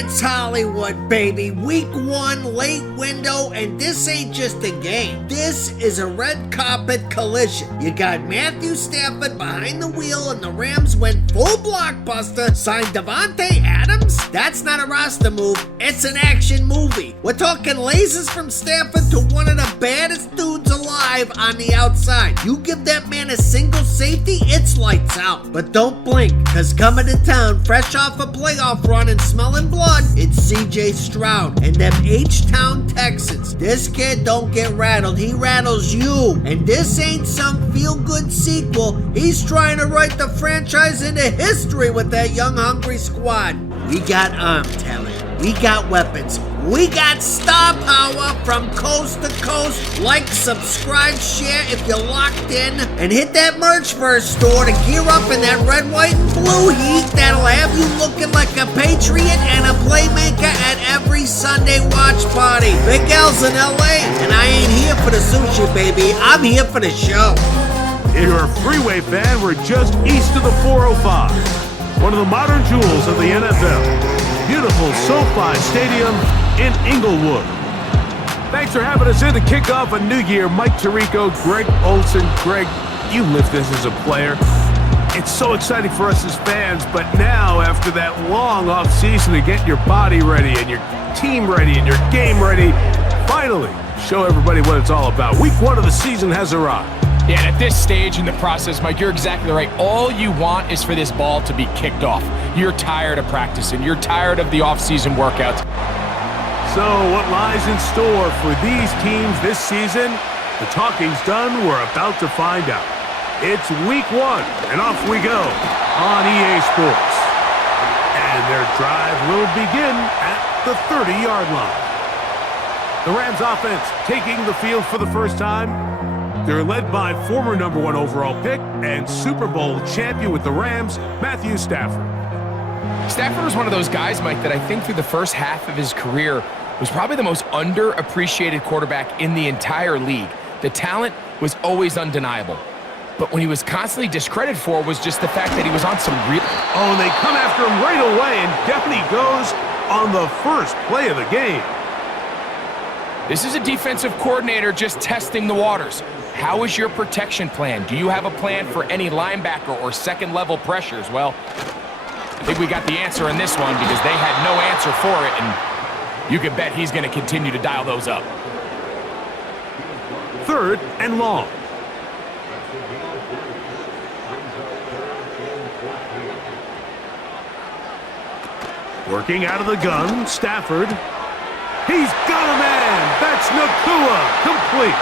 It's Hollywood, baby. Week 1, late window, and this ain't just a game. This is a red carpet collision. You got Matthew Stafford behind the wheel, and the Rams went full blockbuster, signed Davante Adams. That's not a roster move, it's an action movie. We're talking lasers from Stafford to one of the baddest dudes alive on the outside. You give that man a single safety, it's lights out. But don't blink, cause coming to town, fresh off a playoff run and smelling blood, it's CJ Stroud and them H-Town Texans. This kid don't get rattled, he rattles you. And this ain't some feel-good sequel. He's trying to write the franchise into history with that young, hungry squad. We got arm talent, we got weapons, we got star power from coast to coast. Like, subscribe, share if you're locked in, and hit that merch first store to gear up in that red, white, and blue heat that'll have you looking like a patriot and a playmaker at every Sunday watch party. Big L's in LA, and I ain't here for the sushi, baby. I'm here for the show. If you're a Freeway fan, we're just east of the 405. One of the modern jewels of the NFL. Beautiful SoFi Stadium in Inglewood. Thanks for having us in to kick off a new year. Mike Tirico, Greg Olson. Greg, you lived this as a player. It's so exciting for us as fans, but now after that long off season to get your body ready and your team ready and your game ready, finally show everybody what it's all about. Week 1 of the season has arrived. Yeah, and at this stage in the process, Mike, you're exactly right. All you want is for this ball to be kicked off. You're tired of practicing. You're tired of the off-season workouts. So what lies in store for these teams this season? The talking's done. We're about to find out. It's week 1, and off we go on EA Sports. And their drive will begin at the 30-yard line. The Rams offense taking the field for the first time. They're led by former number 1 overall pick and Super Bowl champion with the Rams, Matthew Stafford. Stafford was one of those guys, Mike, that I think through the first half of his career was probably the most underappreciated quarterback in the entire league. The talent was always undeniable. But when he was constantly discredited for was just the fact that he was on some real... Oh, and they come after him right away, and down he goes on the first play of the game. This is a defensive coordinator just testing the waters. How is your protection plan? Do you have a plan for any linebacker or second-level pressures? Well, I think we got the answer in this one because they had no answer for it, and you can bet he's going to continue to dial those up. 3rd and long. Working out of the gun, Stafford. He's got a man. That's Nakua, complete.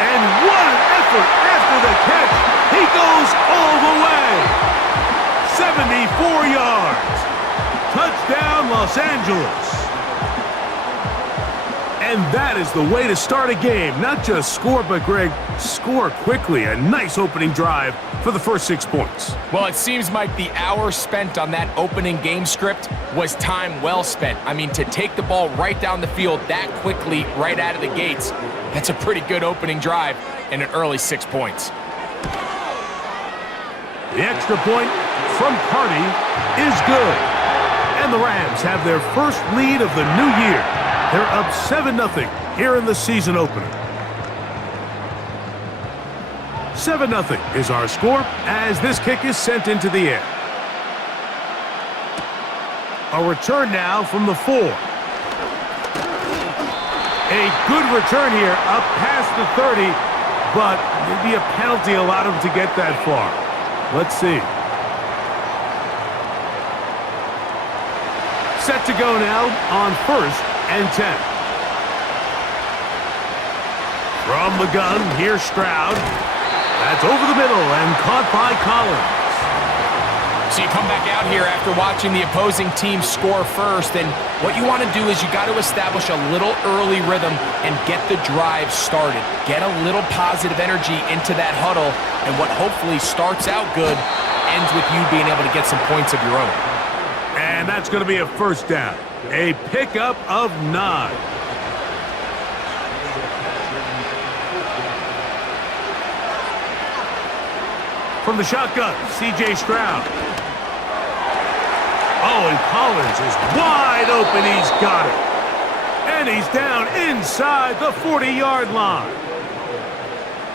And what an effort after the catch. He goes all the way. 74 yards. Touchdown, Los Angeles. And that is the way to start a game. Not just score, but Greg, score quickly. A nice opening drive for the first 6 points. Well, it seems, Mike, the hour spent on that opening game script was time well spent. I mean, to take the ball right down the field that quickly, right out of the gates, that's a pretty good opening drive and an early 6 points. The extra point from Carney is good. And the Rams have their first lead of the new year. They're up 7-0 here in the season opener. 7-0 is our score as this kick is sent into the air. A return now from the 4. A good return here up past the 30, but maybe a penalty allowed him to get that far. Let's see. Set to go now on 1st and 10. From the gun, here's Stroud. That's over the middle and caught by Collins. So you come back out here after watching the opposing team score first, and what you want to do is you got to establish a little early rhythm and get the drive started. Get a little positive energy into that huddle, and what hopefully starts out good ends with you being able to get some points of your own. And that's going to be a first down. A pickup of 9. From the shotgun, C.J. Stroud. and Collins is wide open. He's got it. And he's down inside the 40-yard line.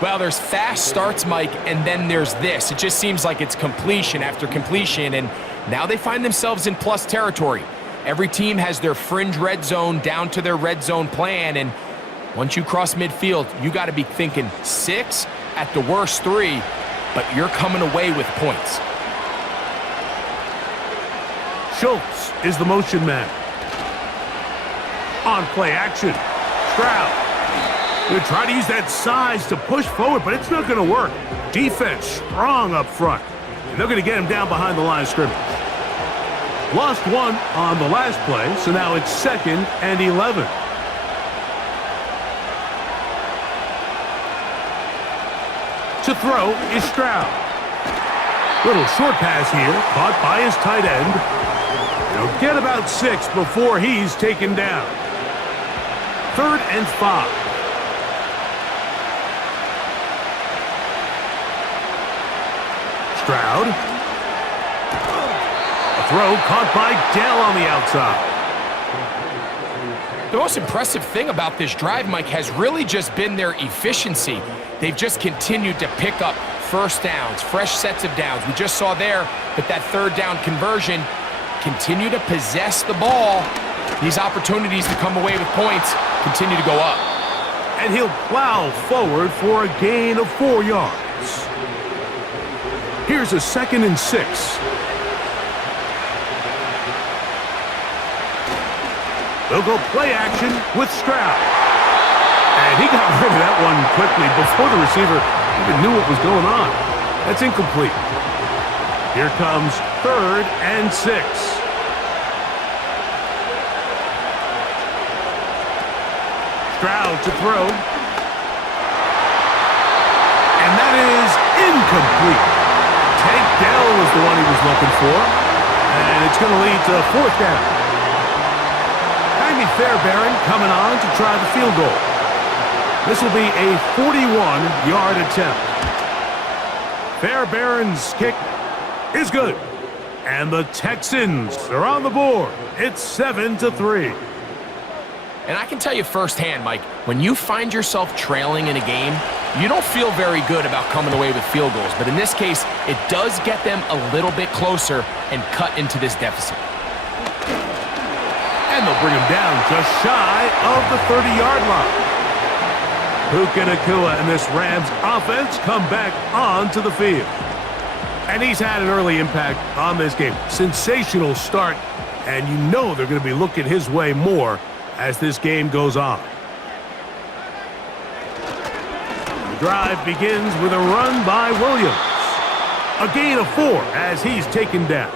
Well, there's fast starts, Mike, and then there's this. It just seems like it's completion after completion, and now they find themselves in plus territory. Every team has their fringe red zone down to their red zone plan, and once you cross midfield, you got to be thinking 6, at the worst 3, but you're coming away with points. Schultz is the motion man. On play action, Stroud. Going to try to use that size to push forward, but it's not going to work. Defense strong up front. And they're going to get him down behind the line of scrimmage. Lost 1 on the last play, so now it's 2nd and 11. To throw is Stroud. Little short pass here, caught by his tight end. He'll get about 6 before he's taken down. 3rd and 5. Stroud. A throw caught by Dell on the outside. The most impressive thing about this drive, Mike, has really just been their efficiency. They've just continued to pick up first downs, fresh sets of downs. We just saw there that 3rd down conversion, continue to possess the ball. These opportunities to come away with points continue to go up. And he'll plow forward for a gain of 4 yards. Here's a 2nd and 6. They'll go play action with Stroud. And he got rid of that one quickly before the receiver even knew what was going on. That's incomplete. Here comes 3rd and 6. Stroud to throw. And that is incomplete. Tank Dell was the one he was looking for. And it's going to lead to 4th down. Jaime Fairbairn coming on to try the field goal. This will be a 41-yard attempt. Fairbairn's kick is good. And the Texans are on the board. It's 7-3. And I can tell you firsthand, Mike, when you find yourself trailing in a game, you don't feel very good about coming away with field goals. But in this case, it does get them a little bit closer and cut into this deficit. And they'll bring him down just shy of the 30-yard line. Puka Nacua and this Rams offense come back onto the field. And he's had an early impact on this game. Sensational start, and you know they're going to be looking his way more as this game goes on. The drive begins with a run by Williams. A gain of 4 as he's taken down.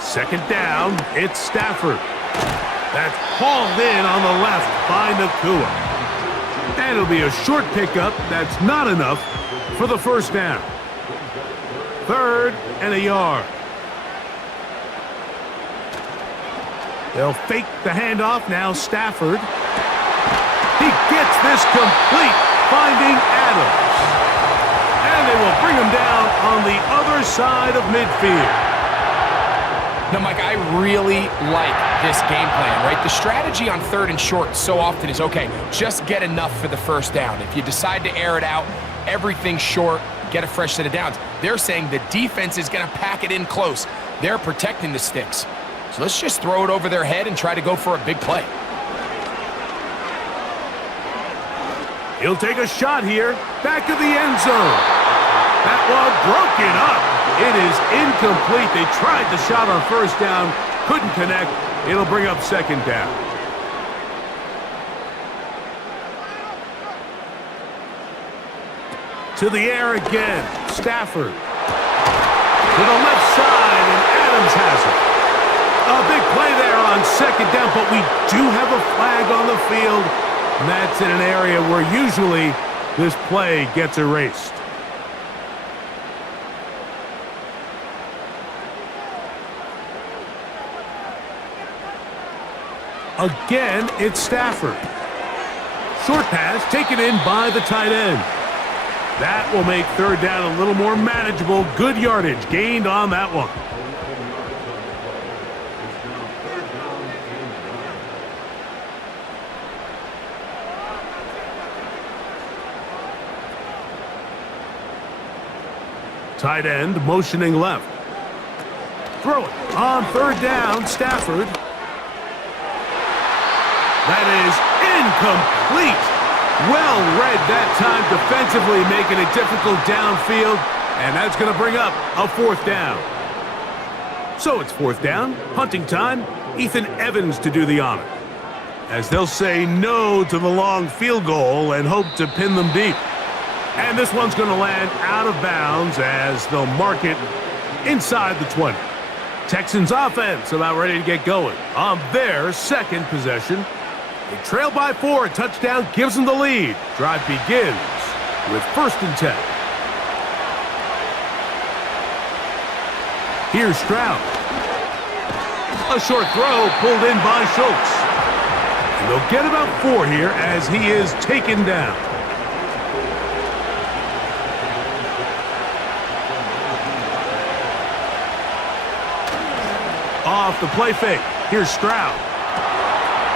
Second down, it's Stafford. That's hauled in on the left by Nacua. And it'll be a short pickup. That's not enough for the first down. 3rd and a yard. They'll fake the handoff. Now Stafford. He gets this complete, finding Adams. And they will bring him down on the other side of midfield. Now, Mike, I really like this game plan, right? The strategy on 3rd and short so often is, okay, just get enough for the first down. If you decide to air it out, everything short, get a fresh set of downs. They're saying the defense is going to pack it in close. They're protecting the sticks. So let's just throw it over their head and try to go for a big play. He'll take a shot here, back of the end zone. That one broken up. It is incomplete. They tried the shot on first down, couldn't connect. It'll bring up second down. To the air again, Stafford. To the left side, and Adams has it. A big play there on second down, but we do have a flag on the field, and that's in an area where usually this play gets erased. Again, it's Stafford. Short pass taken in by the tight end. That will make third down a little more manageable. Good yardage gained on that one. Tight end motioning left. Throw it on third down, Stafford. That is incomplete. Well read that time defensively, making it difficult downfield, and that's going to bring up a fourth down. So it's fourth down, punting time. Ethan Evans to do the honor, as they'll say no to the long field goal and hope to pin them deep. And this one's going to land out of bounds as they'll mark it inside the 20. Texans offense about ready to get going on their second possession. They trail by 4. A touchdown gives them the lead. Drive begins with 1st and 10. Here's Stroud. A short throw pulled in by Schultz. And they'll get about 4 here as he is taken down. Off the play fake. Here's Stroud.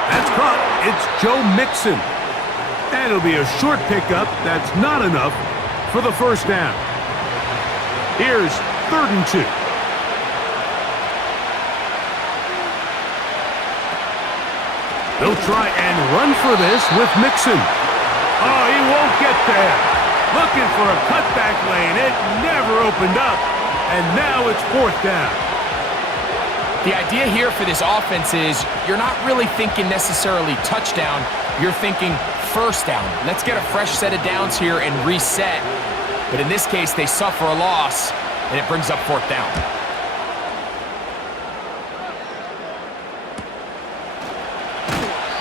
That's caught. It's Joe Mixon. And it'll be a short pickup. That's not enough for the first down. Here's 3rd and 2. They'll try and run for this with Mixon. Oh, he won't get there. Looking for a cutback lane. It never opened up. And now it's 4th down. The idea here for this offense is you're not really thinking necessarily touchdown. You're thinking first down. Let's get a fresh set of downs here and reset. But in this case, they suffer a loss, and it brings up 4th down.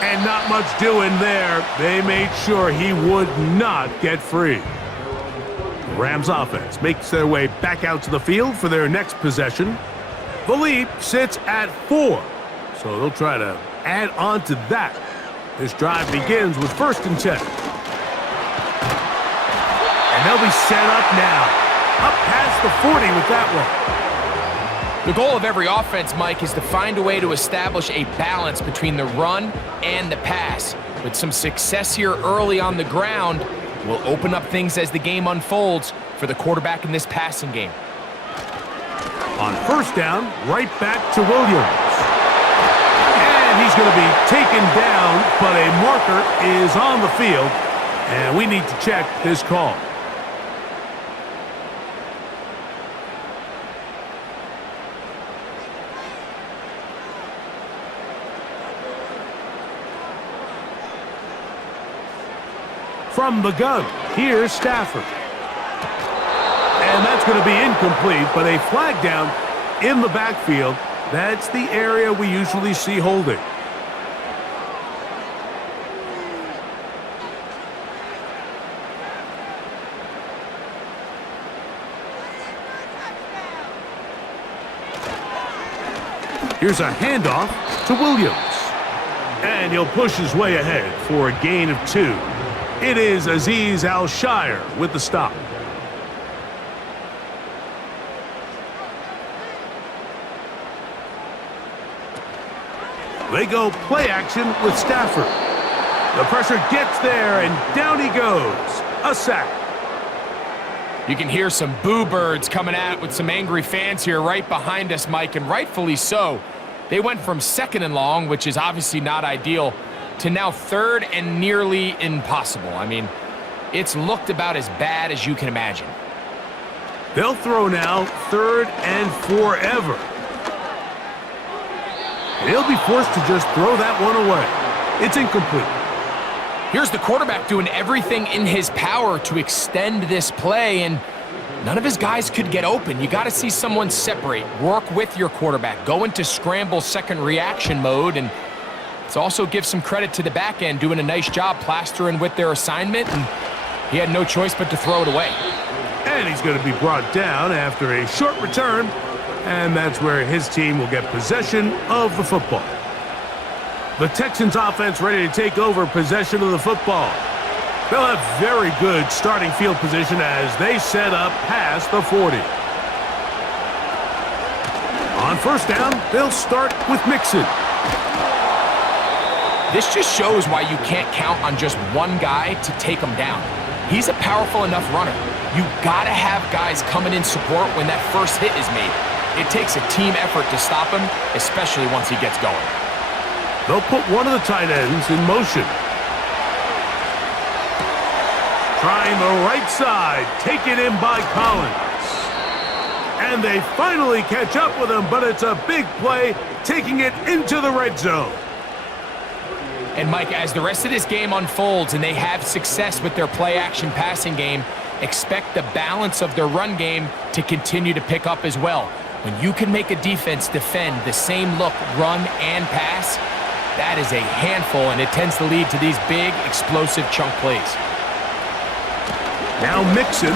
And not much doing there. They made sure he would not get free. The Rams offense makes their way back out to the field for their next possession. The lead sits at 4, so they'll try to add on to that. This drive begins with 1st and 10. And they'll be set up now. Up past the 40 with that one. The goal of every offense, Mike, is to find a way to establish a balance between the run and the pass. With some success here early on the ground, will open up things as the game unfolds for the quarterback in this passing game. On first down, right back to Williams. And he's going to be taken down, but a marker is on the field, and we need to check this call. From the gun, here's Stafford. And that's going to be incomplete, but a flag down in the backfield. That's the area we usually see holding. Here's a handoff to Williams. And he'll push his way ahead for a gain of 2. It is Azeez Al-Shire with the stop. They go play action with Stafford. The pressure gets there, and down he goes. A sack. You can hear some boo birds coming out with some angry fans here right behind us, Mike, and rightfully so. They went from 2nd and long, which is obviously not ideal, to now 3rd and nearly impossible. I mean, it's looked about as bad as you can imagine. They'll throw now 3rd and forever. They'll be forced to just throw that one away. It's incomplete. Here's the quarterback doing everything in his power to extend this play, and none of his guys could get open. You got to see someone separate, work with your quarterback, go into scramble second reaction mode, and let's also give some credit to the back end doing a nice job plastering with their assignment, and he had no choice but to throw it away. And he's going to be brought down after a short return, and that's where his team will get possession of the football. The Texans offense ready to take over possession of the football. They'll have very good starting field position as they set up past the 40. On first down, they'll start with Mixon. This just shows why you can't count on just one guy to take him down. He's a powerful enough runner. You gotta have guys coming in support when that first hit is made. It takes a team effort to stop him, especially once he gets going. They'll put one of the tight ends in motion. Trying the right side, taken in by Collins. And they finally catch up with him, but it's a big play, taking it into the red zone. And Mike, as the rest of this game unfolds and they have success with their play-action passing game, expect the balance of their run game to continue to pick up as well. When you can make a defense defend the same look, run, and pass, that is a handful, and it tends to lead to these big, explosive chunk plays. Now Mixon.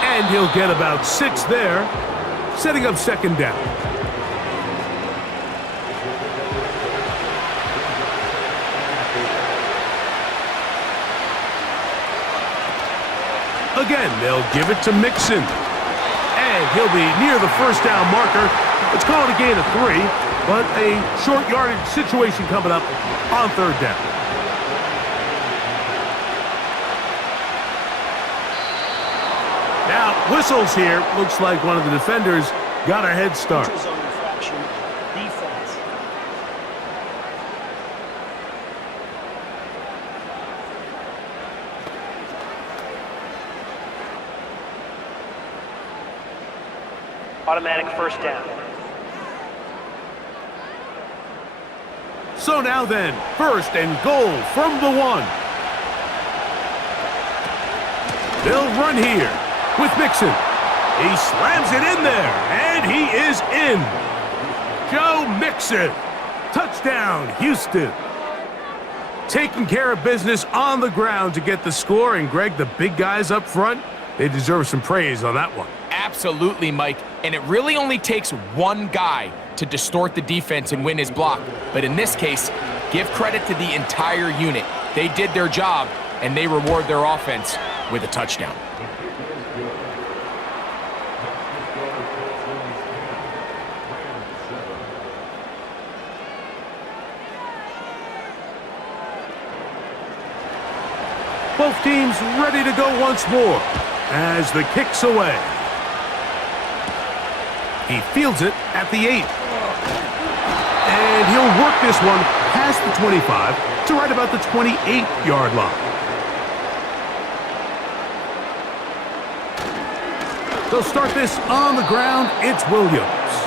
And he'll get about 6 there, setting up second down. Again, they'll give it to Mixon. And he'll be near the first down marker. Let's call it a gain of 3, but a short yardage situation coming up on third down. Now, whistles here. Looks like one of the defenders got a head start. Automatic first down. So now then, first and goal from the 1. They'll run here with Mixon. He slams it in there, and he is in. Joe Mixon. Touchdown, Houston. Taking care of business on the ground to get the score, and Greg, the big guys up front, they deserve some praise on that one. Absolutely, Mike. And it really only takes one guy to distort the defense and win his block. But in this case, give credit to the entire unit. They did their job, and they reward their offense with a touchdown. Both teams ready to go once more as the kick's away. He fields it at the 8. And he'll work this one past the 25 to right about the 28-yard line. They'll start this on the ground. It's Williams.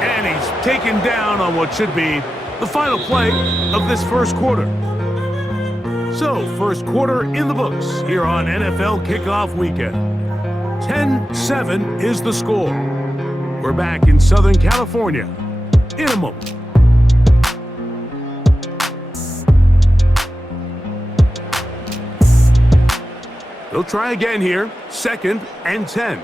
And he's taken down on what should be the final play of this first quarter. So, first quarter in the books here on NFL Kickoff Weekend. 10-7 is the score. We're back in Southern California in a moment. They'll try again here, 2nd and 10.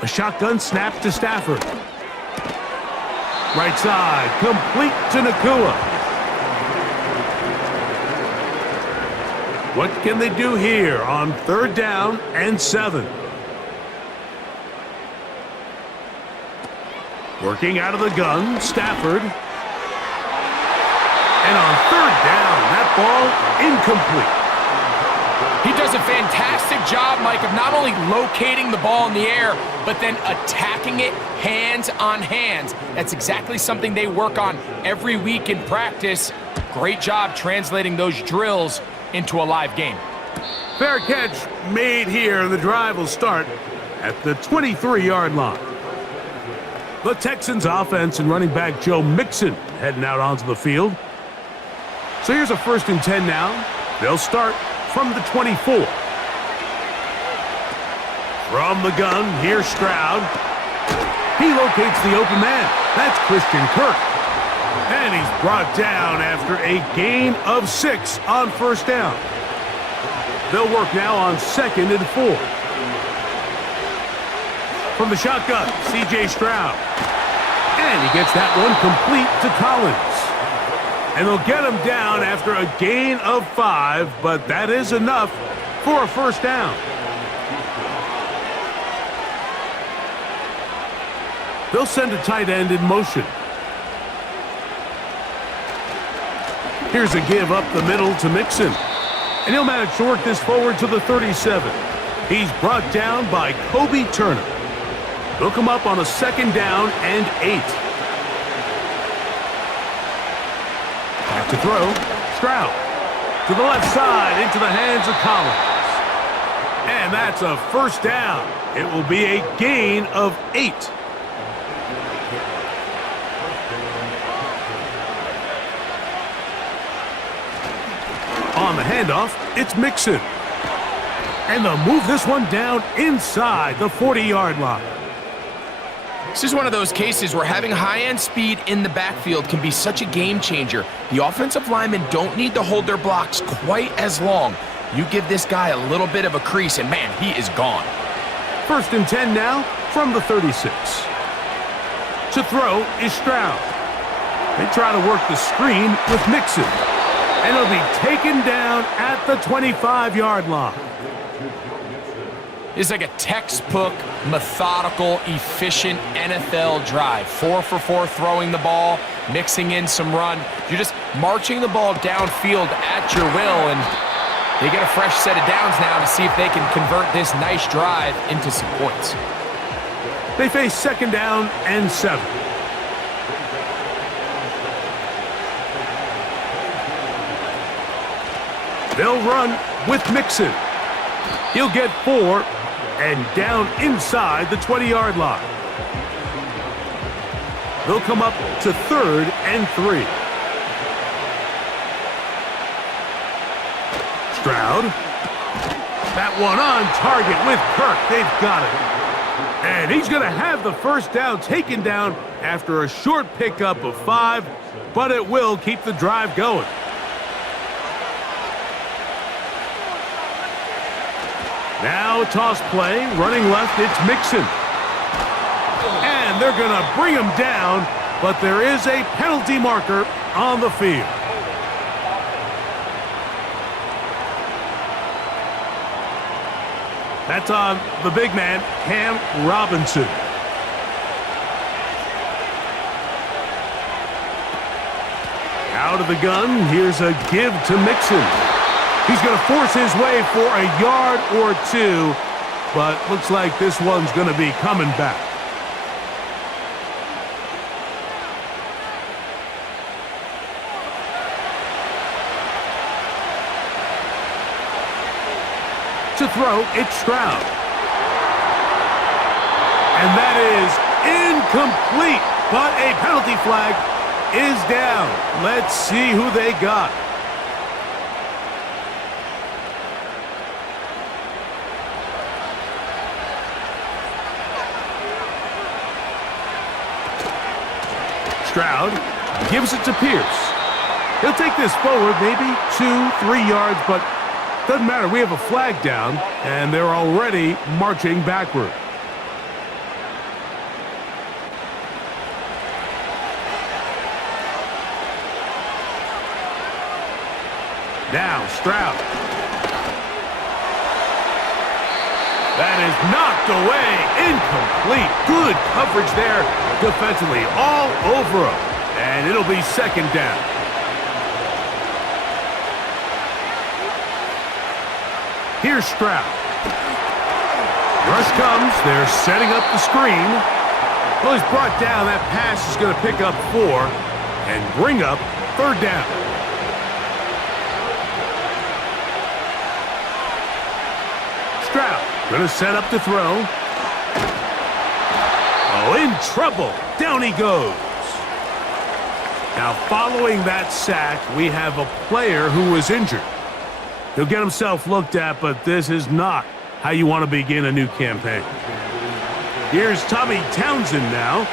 A shotgun snap to Stafford. Right side, complete to Nakua. What can they do here on 3rd down and 7? Working out of the gun, Stafford. And on 3rd down, that ball incomplete. He does a fantastic job, Mike, of not only locating the ball in the air, but then attacking it hands on hands. That's exactly something they work on every week in practice. Great job translating those drills into a live game. Fair catch made here. The drive will start at the 23-yard line. The Texans offense and running back Joe Mixon heading out onto the field. So here's a 1st and 10 now. They'll start from the 24. From the gun, here's Stroud. He locates the open man. That's Christian Kirk. And he's brought down after a gain of 6 on 1st down. They'll work now on 2nd and 4. From the shotgun, C.J. Stroud. And he gets that one complete to Collins. And they'll get him down after a gain of 5, but that is enough for a first down. They'll send a tight end in motion. Here's a give up the middle to Mixon. And he'll manage to work this forward to the 37. He's brought down by Kobe Turner. They'll come up on a 2nd down and 8. Back to throw. Stroud. To the left side into the hands of Collins. And that's a first down. It will be a gain of 8. On the handoff, it's Mixon. And they'll move this one down inside the 40-yard line. This is one of those cases where having high-end speed in the backfield can be such a game changer. The offensive linemen don't need to hold their blocks quite as long. You give this guy a little bit of a crease, and man, he is gone. 1st and 10 now from the 36. To throw is Stroud. They try to work the screen with Mixon. And he'll be taken down at the 25-yard line. It's like a textbook, methodical, efficient NFL drive. 4 for 4 throwing the ball, mixing in some run. You're just marching the ball downfield at your will, and they get a fresh set of downs now to see if they can convert this nice drive into some points. They face 2nd down and 7. They'll run with Mixon. He'll get 4 and down inside the 20-yard line. They'll come up to 3rd and 3. Stroud. That one on target with Kirk. They've got it. And he's going to have the first down taken down after a short pickup of 5, but it will keep the drive going. Now a toss play, running left, it's Mixon. And they're going to bring him down, but there is a penalty marker on the field. That's on the big man, Cam Robinson. Out of the gun, here's a give to Mixon. He's going to force his way for a yard or 2, but looks like this one's going to be coming back. To throw, it's Stroud. And that is incomplete, but a penalty flag is down. Let's see who they got. Stroud gives it to Pierce. He'll take this forward maybe 2-3 yards, but doesn't matter. We have a flag down, and they're already marching backward. Now Stroud. That is knocked away. Incomplete. Good coverage there defensively. All over him. And it'll be 2nd down. Here's Stroud. Rush comes. They're setting up the screen. Well, he's brought down. That pass is going to pick up 4 and bring up 3rd down. Stroud going to set up to throw. Oh, in trouble. Down he goes. Now, following that sack, we have a player who was injured. He'll get himself looked at, but this is not how you want to begin a new campaign. Here's Tommy Townsend now.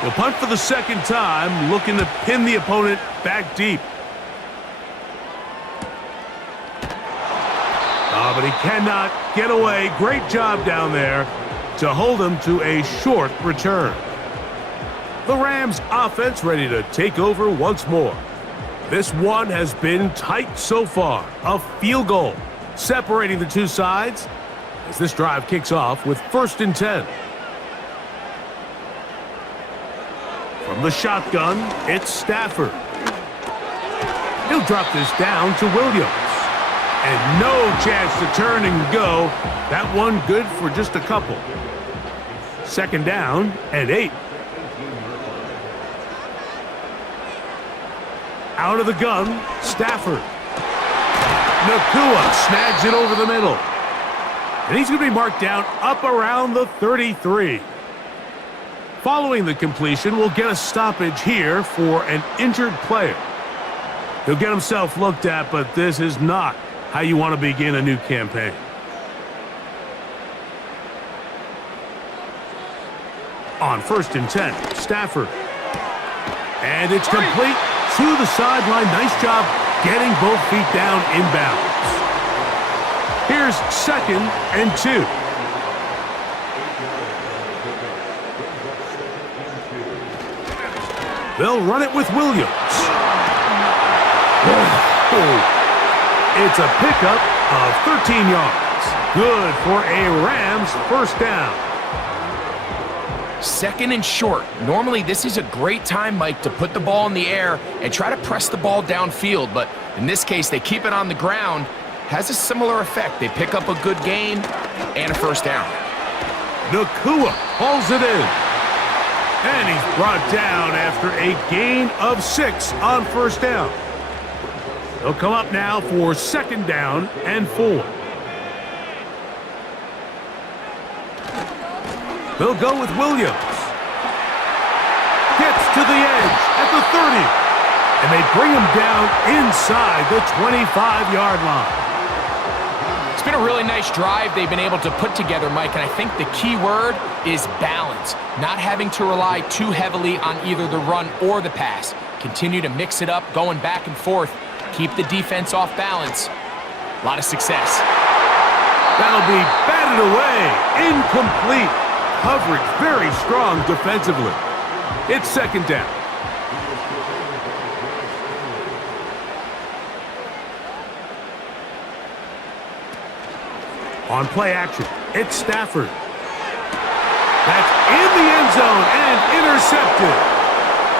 He'll punt for the 2nd time, looking to pin the opponent back deep. Oh, but he cannot get away. Great job down there. to hold them to a short return. The Rams offense ready to take over once more. This one has been tight so far. A field goal separating the two sides as this drive kicks off with 1st and 10. From the shotgun, it's Stafford. He'll drop this down to Williams. And no chance to turn and go. That one good for just a couple. 2nd down and 8. Out of the gun, Stafford. Nakua snags it over the middle. And he's going to be marked down up around the 33. Following the completion, we'll get a stoppage here for an injured player. He'll get himself looked at, but this is not how you want to begin a new campaign. On 1st and 10, Stafford. And it's complete to the sideline. Nice job getting both feet down inbounds. Here's 2nd and 2. They'll run it with Williams. It's a pickup of 13 yards. Good for a Rams 1st down. 2nd and short. Normally, this is a great time, Mike, to put the ball in the air and try to press the ball downfield. But in this case, they keep it on the ground. Has a similar effect. They pick up a good gain and a 1st down. Nakua hauls it in. And he's brought down after a gain of 6 on 1st down. They'll come up now for 2nd down and 4. They'll go with Williams. Gets to the edge at the 30. And they bring him down inside the 25-yard line. It's been a really nice drive they've been able to put together, Mike, and I think the key word is balance. Not having to rely too heavily on either the run or the pass. Continue to mix it up, going back and forth. Keep the defense off balance. A lot of success. That'll be batted away. Incomplete. Coverage very strong defensively. It's 2nd down. On play action, it's Stafford. That's in the end zone and intercepted.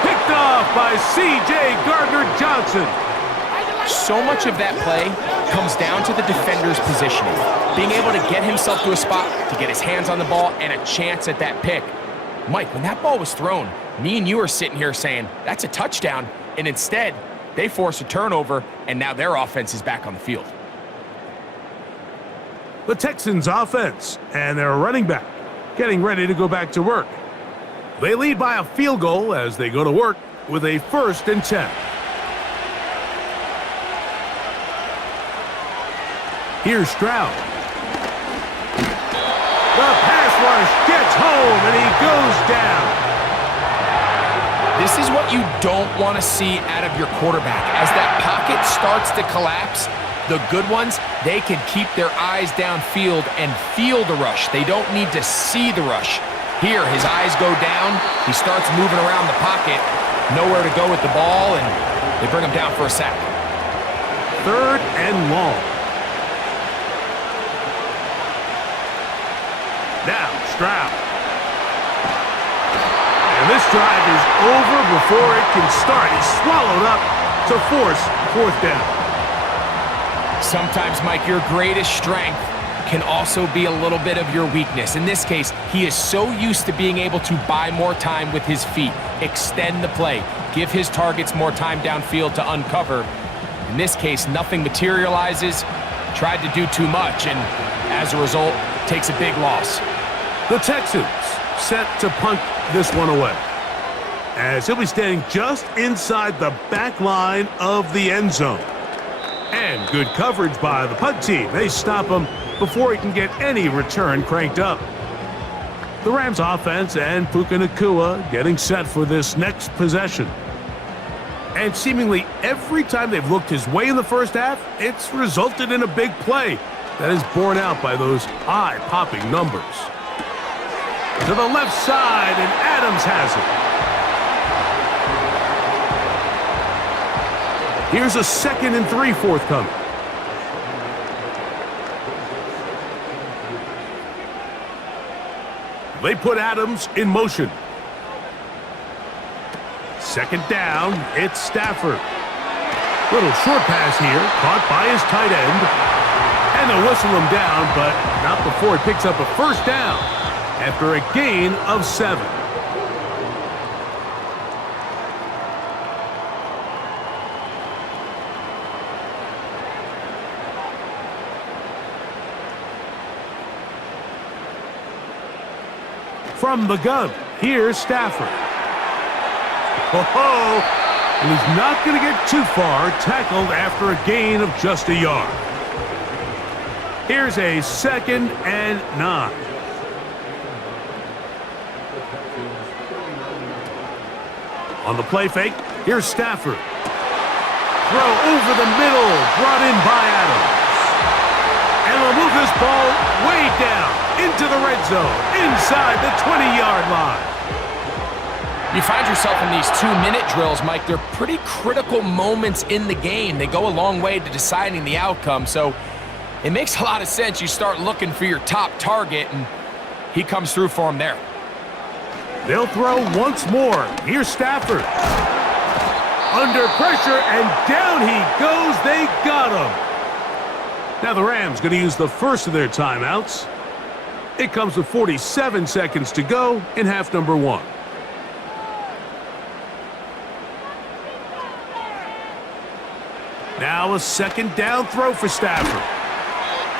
Picked off by C.J. Gardner-Johnson. So much of that play comes down to the defender's positioning. Being able to get himself to a spot, to get his hands on the ball, and a chance at that pick. Mike, when that ball was thrown, me and you are sitting here saying, that's a touchdown, and instead, they force a turnover, and now their offense is back on the field. The Texans offense and their running back getting ready to go back to work. They lead by a field goal as they go to work with a 1st and 10. Here's Stroud. The pass rush gets home and he goes down. This is what you don't want to see out of your quarterback. As that pocket starts to collapse, the good ones, they can keep their eyes downfield and feel the rush. They don't need to see the rush. Here, his eyes go down. He starts moving around the pocket. Nowhere to go with the ball, and they bring him down for a sack. 3rd and long. Now, Stroud. And this drive is over before it can start. He's swallowed up to force 4th down. Sometimes, Mike, your greatest strength can also be a little bit of your weakness. In this case, he is so used to being able to buy more time with his feet, extend the play, give his targets more time downfield to uncover. In this case, nothing materializes, tried to do too much, and as a result, takes a big loss. The Texans set to punt this one away, as he'll be standing just inside the back line of the end zone. And good coverage by the punt team. They stop him before he can get any return cranked up. The Rams offense and Puka Nacua getting set for this next possession. And seemingly every time they've looked his way in the first half, it's resulted in a big play that is borne out by those eye-popping numbers. To the left side, and Adams has it. Here's a 2nd and 3 forthcoming. They put Adams in motion. 2nd down, it's Stafford. Little short pass here, caught by his tight end. And they'll whistle him down, but not before he picks up a 1st down after a gain of 7. From the gun, here's Stafford. Oh, and he's not going to get too far, tackled after a gain of just a yard. Here's a 2nd and 9. On the play fake, here's Stafford. Throw over the middle, brought in by Adams. And they'll move this ball way down into the red zone, inside the 20-yard line. You find yourself in these 2-minute drills, Mike. They're pretty critical moments in the game. They go a long way to deciding the outcome, so it makes a lot of sense. You start looking for your top target, and he comes through for him there. They'll throw once more. Here's Stafford. Under pressure, and down he goes. They got him. Now the Rams going to use the first of their timeouts. It comes with 47 seconds to go in half number 1. Now a 2nd down throw for Stafford.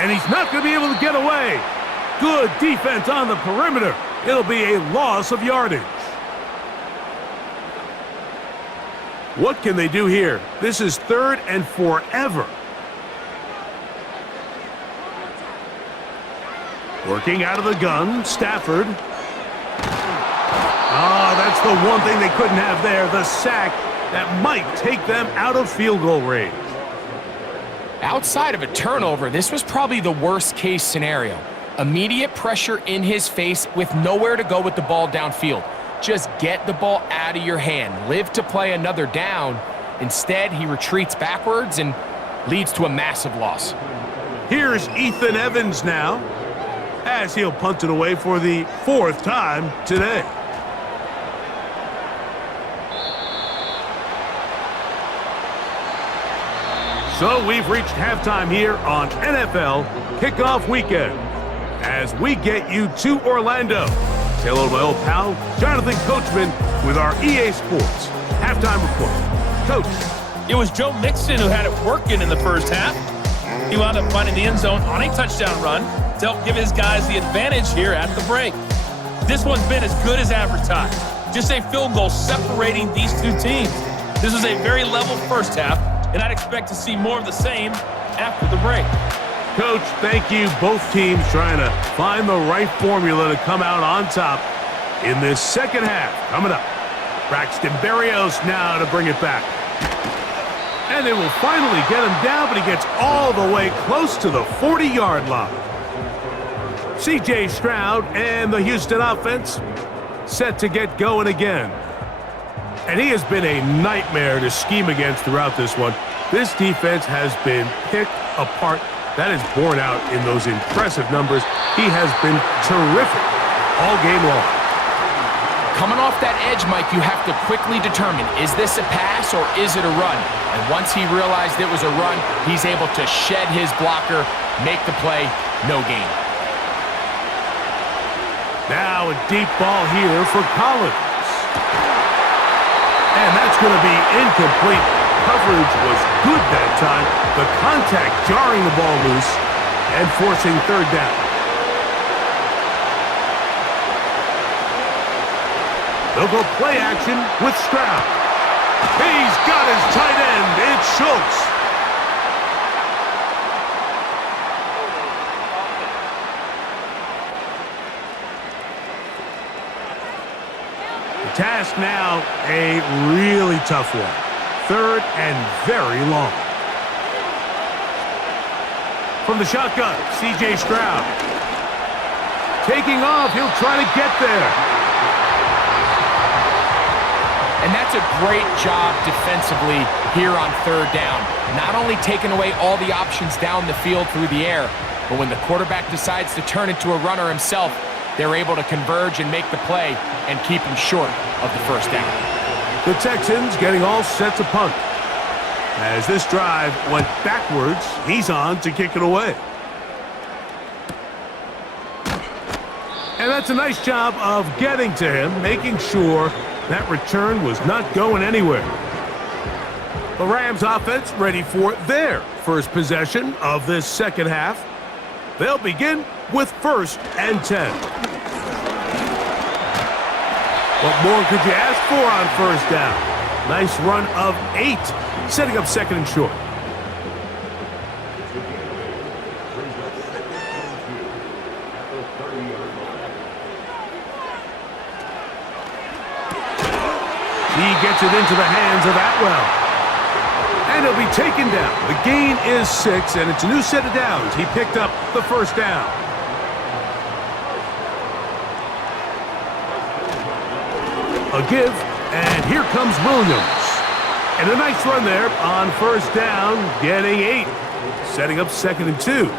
And he's not going to be able to get away. Good defense on the perimeter. It'll be a loss of yardage. What can they do here? This is 3rd and forever. Working out of the gun, Stafford. That's the one thing they couldn't have there, the sack that might take them out of field goal range. Outside of a turnover, this was probably the worst-case scenario. Immediate pressure in his face with nowhere to go with the ball downfield. Just get the ball out of your hand. Live to play another down. Instead, he retreats backwards and leads to a massive loss. Here's Ethan Evans now, as he'll punt it away for the 4th time today. So we've reached halftime here on NFL Kickoff Weekend as we get you to Orlando. Say hello to my old pal, Jonathan Coachman, with our EA Sports halftime report. Coach. It was Joe Mixon who had it working in the first half. He wound up finding the end zone on a touchdown run to help give his guys the advantage here at the break. This one's been as good as advertised. Just a field goal separating these two teams. This was a very level first half, and I'd expect to see more of the same after the break. Coach, thank you. Both teams trying to find the right formula to come out on top in this second half. Coming up, Braxton Berrios now to bring it back. And they will finally get him down, but he gets all the way close to the 40-yard line. C.J. Stroud and the Houston offense set to get going again. And he has been a nightmare to scheme against throughout this one. This defense has been picked apart. That is borne out in those impressive numbers. He has been terrific all game long. Coming off that edge, Mike, you have to quickly determine, is this a pass or is it a run? And once he realized it was a run, he's able to shed his blocker, make the play, no gain. Now a deep ball here for Collins. And that's going to be incomplete. Coverage was good that time. The contact jarring the ball loose and forcing 3rd down. They'll go play action with Stroud. He's got his tight end. It's Schultz. The task now, a really tough one. 3rd and very long. From the shotgun, C.J. Stroud. Taking off, he'll try to get there. And that's a great job defensively here on third down. Not only taking away all the options down the field through the air, but when the quarterback decides to turn into a runner himself, they're able to converge and make the play and keep him short of the first down. The Texans getting all set to punt. As this drive went backwards, he's on to kick it away. And that's a nice job of getting to him, making sure that return was not going anywhere. The Rams offense ready for their first possession of this second half. They'll begin with 1st and 10. What more could you ask for on first down? Nice run of 8, setting up 2nd and short. He gets it into the hands of Atwell. And he'll be taken down. The gain is 6, and it's a new set of downs. He picked up the first down. A give, and here comes Williams. And a nice run there on first down, getting 8. Setting up 2nd and 2.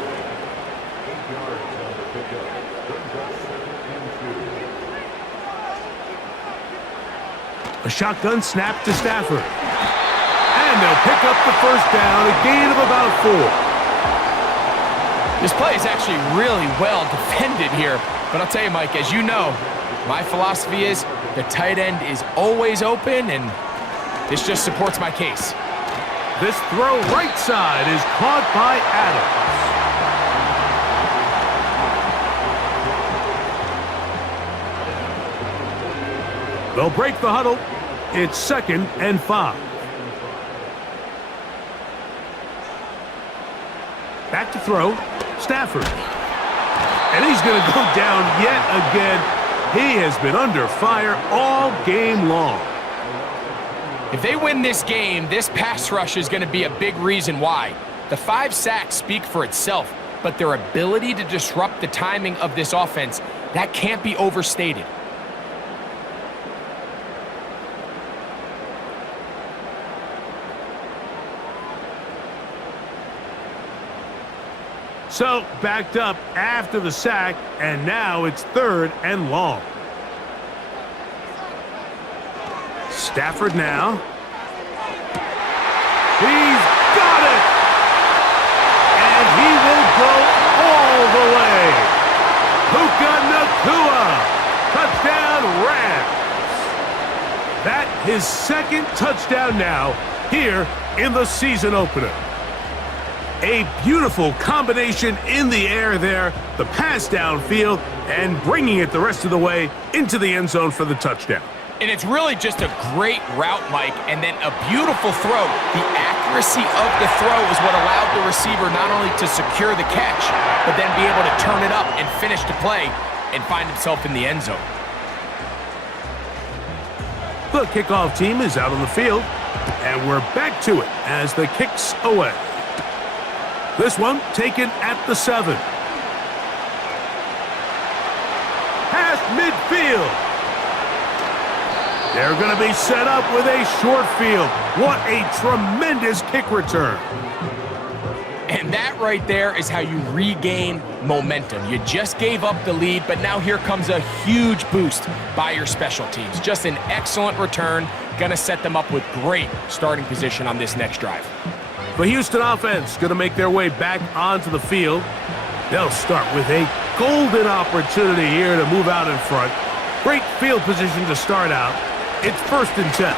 A shotgun snap to Stafford. And they'll pick up the first down, a gain of about 4. This play is actually really well defended here. But I'll tell you, Mike, as you know, my philosophy is the tight end is always open, and this just supports my case. This throw right side is caught by Adams. They'll break the huddle. It's 2nd and 5. Back to throw, Stafford. And he's going to go down yet again. He has been under fire all game long. If they win this game, this pass rush is going to be a big reason why. The 5 sacks speak for itself, but their ability to disrupt the timing of this offense, that can't be overstated. So, backed up after the sack, and now it's 3rd and long. Stafford now. He's got it! And he will go all the way. Puka Nacua. Touchdown, Rams. That his 2nd touchdown now here in the season opener. A beautiful combination in the air there, the pass downfield, and bringing it the rest of the way into the end zone for the touchdown. And it's really just a great route, Mike, and then a beautiful throw. The accuracy of the throw is what allowed the receiver not only to secure the catch, but then be able to turn it up and finish the play and find himself in the end zone. The kickoff team is out on the field, and we're back to it as the kicks away. This one taken at the 7. Past midfield. They're going to be set up with a short field. What a tremendous kick return. And that right there is how you regain momentum. You just gave up the lead, but now here comes a huge boost by your special teams. Just an excellent return. Going to set them up with great starting position on this next drive. The Houston offense going to make their way back onto the field. They'll start with a golden opportunity here to move out in front. Great field position to start out. It's 1st and 10.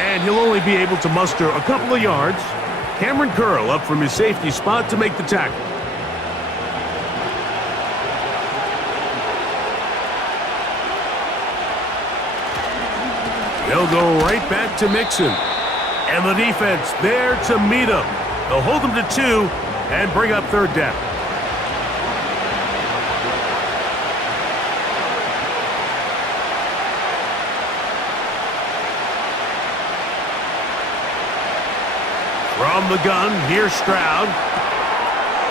And he'll only be able to muster a couple of yards. Cameron Curl up from his safety spot to make the tackle. They'll go right back to Mixon. And the defense there to meet him. They'll hold him to 2 and bring up 3rd down. From the gun, here's Stroud.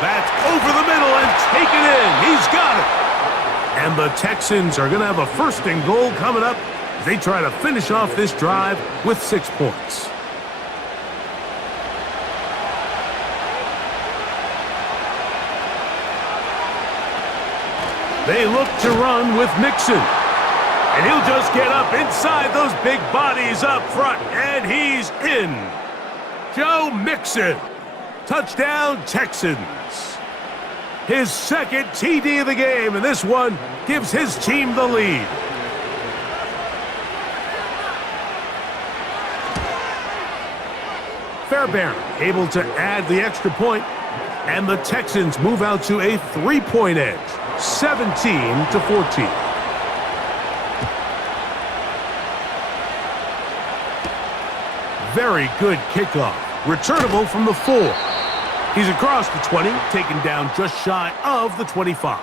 That's over the middle and taken in. He's got it. And the Texans are going to have a 1st and goal coming up as they try to finish off this drive with 6 points. They look to run with Mixon. And he'll just get up inside those big bodies up front. And he's in. Joe Mixon. Touchdown, Texans. His 2nd TD of the game, and this one gives his team the lead. Fairbairn able to add the extra point, and the Texans move out to a 3-point edge, 17-14. Very good kickoff. Returnable from the 4. He's across the 20, taken down just shy of the 25.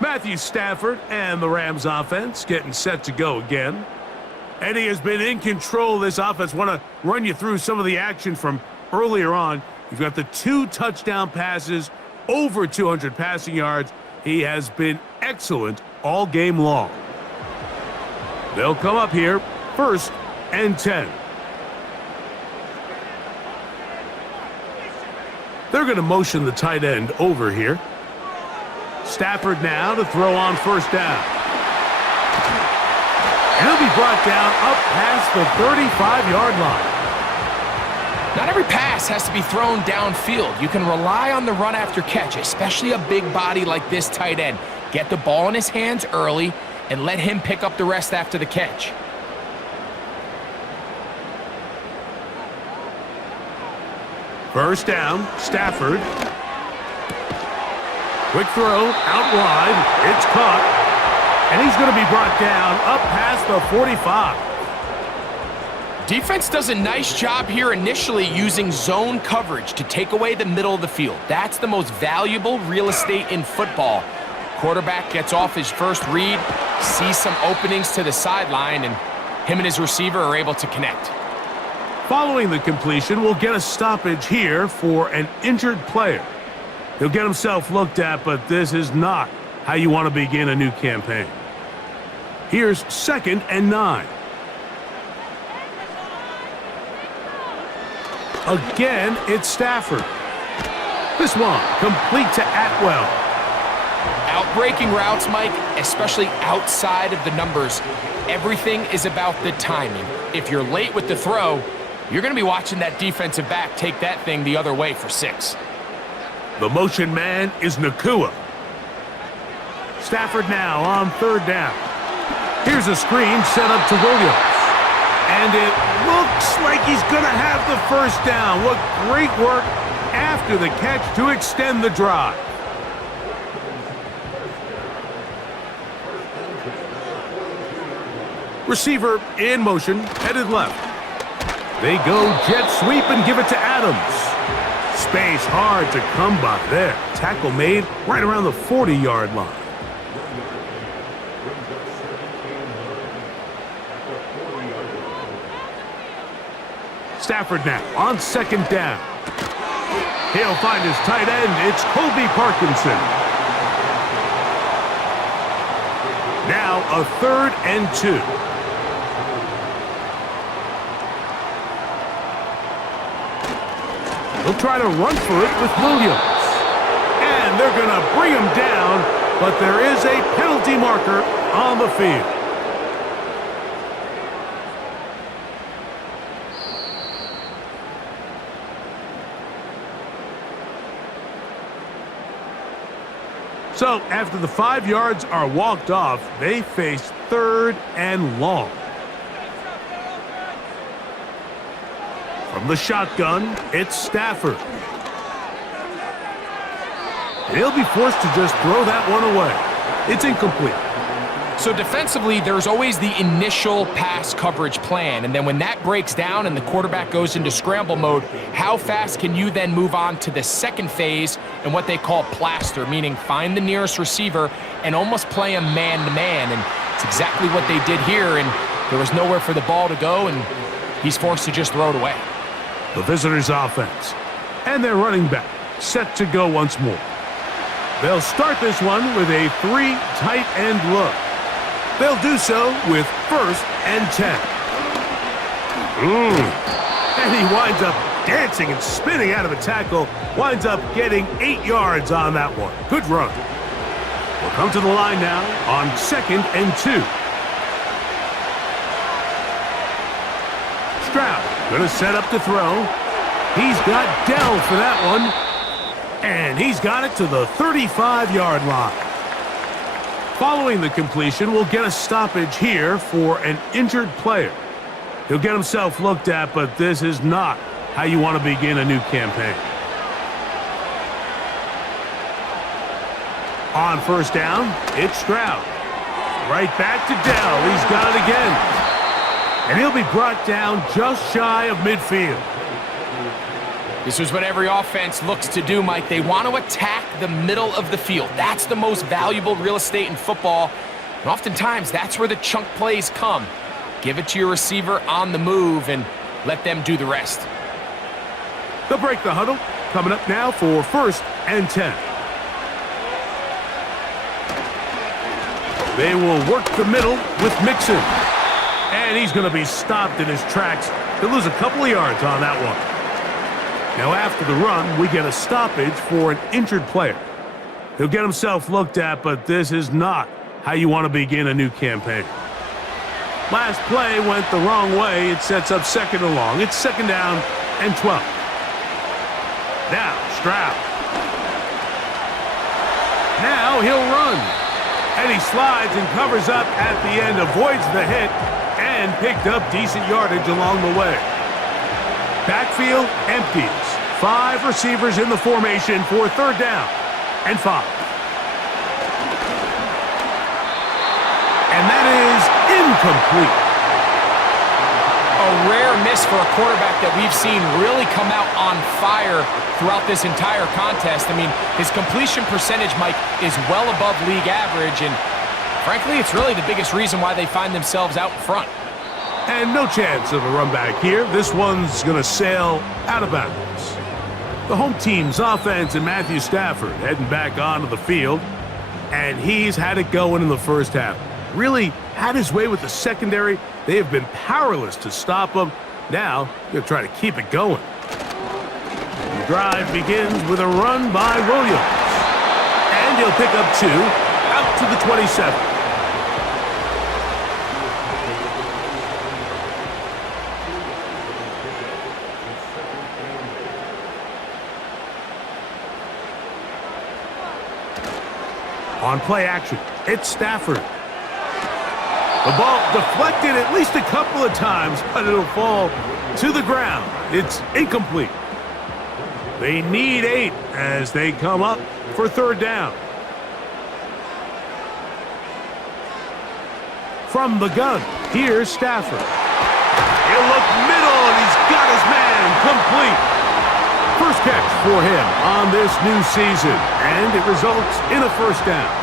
Matthew Stafford and the Rams offense getting set to go again. And he has been in control of this offense. Want to run you through some of the action from earlier on. You've got the 2 touchdown passes, over 200 passing yards. He has been excellent all game long. They'll come up here, 1st and 10. They're going to motion the tight end over here. Stafford now to throw on 1st down. And he'll be brought down up past the 35-yard line. Not every pass has to be thrown downfield. You can rely on the run after catch, especially a big body like this tight end. Get the ball in his hands early and let him pick up the rest after the catch. First down, Stafford. Quick throw, out wide. It's caught. And he's going to be brought down up past the 45. Defense does a nice job here initially using zone coverage to take away the middle of the field. That's the most valuable real estate in football. Quarterback gets off his first read, sees some openings to the sideline, and him and his receiver are able to connect. Following the completion, we'll get a stoppage here for an injured player. He'll get himself looked at, but this is not how you want to begin a new campaign. Here's 2nd and 9. Again, it's Stafford. This one complete to Atwell. Outbreaking routes, Mike, especially outside of the numbers, everything is about the timing. If you're late with the throw, you're going to be watching that defensive back take that thing the other way for 6. The motion man is Nakua. Stafford now on 3rd down. Here's a screen set up to Williams. And it looks like he's going to have the 1st down. What great work after the catch to extend the drive. Receiver in motion, headed left. They go jet sweep and give it to Adams. Space hard to come by there. Tackle made right around the 40-yard line. Stafford now on 2nd down. He'll find his tight end. It's Colby Parkinson. Now a 3rd and 2. They'll try to run for it with Williams. And they're going to bring him down, but there is a penalty marker on the field. So after the 5 yards are walked off, they face 3rd and long. From the shotgun, it's Stafford. He'll be forced to just throw that one away. It's incomplete. So defensively, there's always the initial pass coverage plan, and then when that breaks down and the quarterback goes into scramble mode, how fast can you then move on to the 2nd phase and what they call plaster, meaning find the nearest receiver and almost play him man-to-man, and it's exactly what they did here, and there was nowhere for the ball to go, and he's forced to just throw it away. The visitors' offense and their running back set to go once more. They'll start this one with a 3 tight end look. They'll do so with 1st and 10. And he winds up dancing and spinning out of a tackle, winds up getting 8 yards on that one. Good run. We'll come to the line now on 2nd and 2. Stroud going to set up to throw. He's got Dell for that one. And he's got it to the 35-yard line. Following the completion, we'll get a stoppage here for an injured player. He'll get himself looked at, but this is not how you want to begin a new campaign. On 1st down, it's Stroud. Right back to Dell. He's got it again. And he'll be brought down just shy of midfield. This is what every offense looks to do, Mike. They want to attack the middle of the field. That's the most valuable real estate in football. And oftentimes, that's where the chunk plays come. Give it to your receiver on the move and let them do the rest. They'll break the huddle. Coming up now for 1st and 10. They will work the middle with Mixon. And he's going to be stopped in his tracks. He'll lose a couple of yards on that one. Now after the run, we get a stoppage for an injured player. He'll get himself looked at, but this is not how you want to begin a new campaign. Last play went the wrong way. It sets up 2nd and long. It's 2nd down and 12. Now Stroud. Now he'll run. And he slides and covers up at the end, avoids the hit, and picked up decent yardage along the way. Backfield empties. 5 receivers in the formation for 3rd down and 5. And that is incomplete. A rare miss for a quarterback that we've seen really come out on fire throughout this entire contest. I mean, his completion percentage, Mike, is well above league average, and frankly, it's really the biggest reason why they find themselves out in front. And no chance of a run back here. This one's going to sail out of bounds. The home team's offense and Matthew Stafford heading back onto the field, and he's had it going in the first half. Really had his way with the secondary. They have been powerless to stop him. Now, they'll try to keep it going. The drive begins with a run by Williams. And he'll pick up 2 out to the 27. On play action, it's Stafford. The ball deflected at least a couple of times, but it'll fall to the ground. It's incomplete. They need 8 as they come up for 3rd down. From the gun, here's Stafford. He'll look middle, and he's got his man complete. First catch for him on this new season, and it results in a 1st down.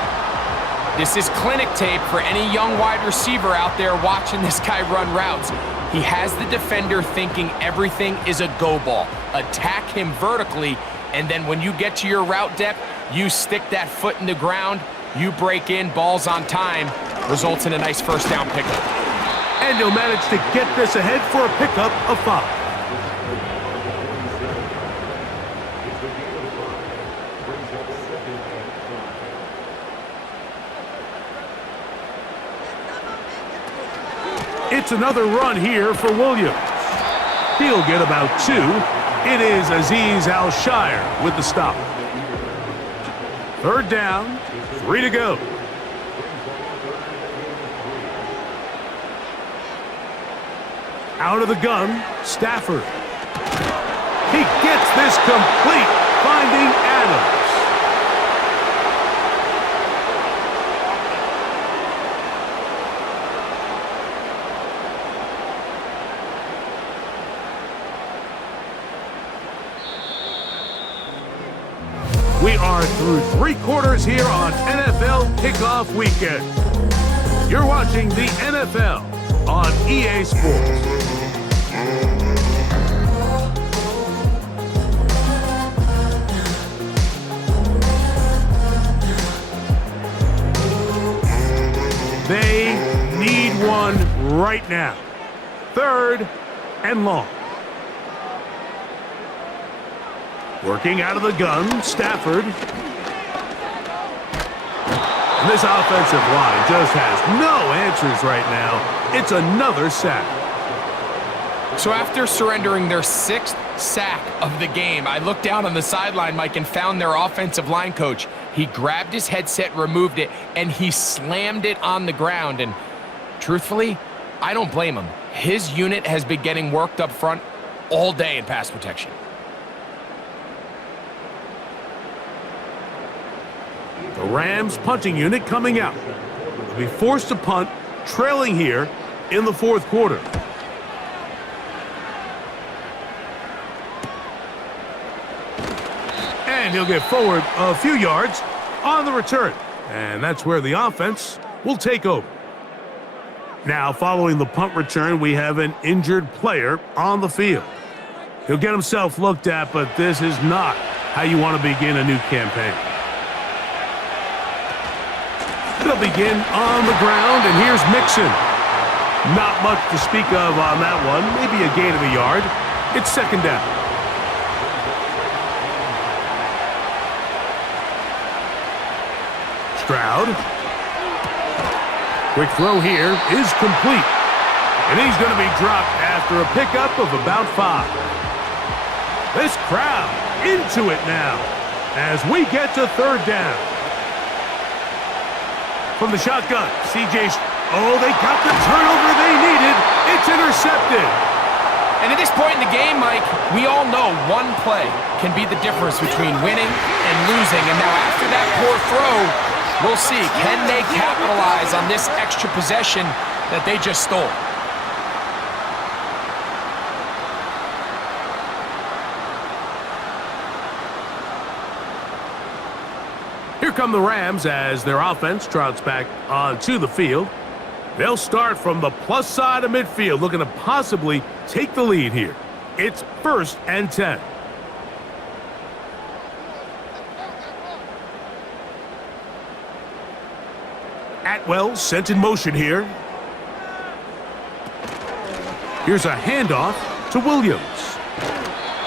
This is clinic tape for any young wide receiver out there watching this guy run routes. He has the defender thinking everything is a go ball. Attack him vertically, and then when you get to your route depth, you stick that foot in the ground, you break in, balls on time, results in a nice 1st down pickup. And he'll manage to get this ahead for a pickup of 5. It's another run here for Williams. He'll get about 2. It is Azeez Al-Shire with the stop. 3rd down, 3 to go. Out of the gun, Stafford. He gets this complete, finding Adams. We are through 3 quarters here on NFL Kickoff Weekend. You're watching the NFL on EA Sports. right now. 3rd and long. Working out of the gun, Stafford. And this offensive line just has no answers right now. It's another sack. So after surrendering their 6th sack of the game, I looked down on the sideline, Mike, and found their offensive line coach. He grabbed his headset, removed it, and he slammed it on the ground. And truthfully, I don't blame him. His unit has been getting worked up front all day in pass protection. The Rams punting unit coming out. They'll be forced to punt, trailing here in the 4th quarter. And he'll get forward a few yards on the return. And that's where the offense will take over. Now, following the punt return, we have an injured player on the field. He'll get himself looked at, but this is not how you want to begin a new campaign. They'll begin on the ground, and here's Mixon. Not much to speak of on that one. Maybe a gain of a yard. It's 2nd down. Stroud. Quick throw here is complete. And he's going to be dropped after a pickup of about 5. This crowd into it now as we get to 3rd down. From the shotgun, CJ. Oh, they got the turnover they needed. It's intercepted. And at this point in the game, Mike, we all know one play can be the difference between winning and losing. And now after that poor throw, we'll see, can they capitalize on this extra possession that they just stole? Here come the Rams as their offense trots back onto the field. They'll start from the plus side of midfield, looking to possibly take the lead here. It's 1st and 10. Atwell sent in motion here. Here's a handoff to Williams.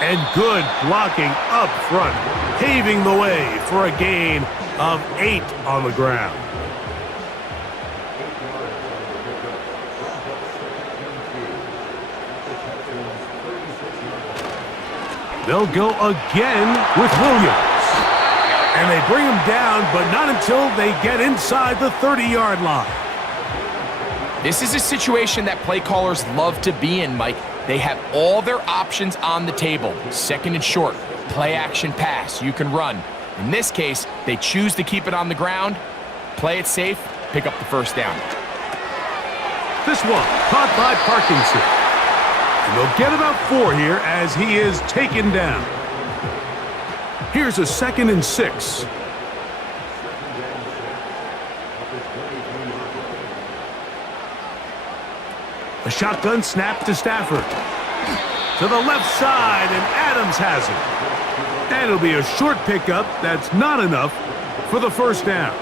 And good blocking up front, paving the way for a gain of 8 on the ground. They'll go again with Williams. And they bring him down, but not until they get inside the 30-yard line. This is a situation that play callers love to be in, Mike. They have all their options on the table. 2nd and short, play action pass, you can run. In this case, they choose to keep it on the ground, play it safe, pick up the 1st down. This one caught by Parkinson. And they'll get about 4 here as he is taken down. Here's a 2nd and 6. A shotgun snap to Stafford. To the left side, and Adams has it. And it'll be a short pickup that's not enough for the 1st down.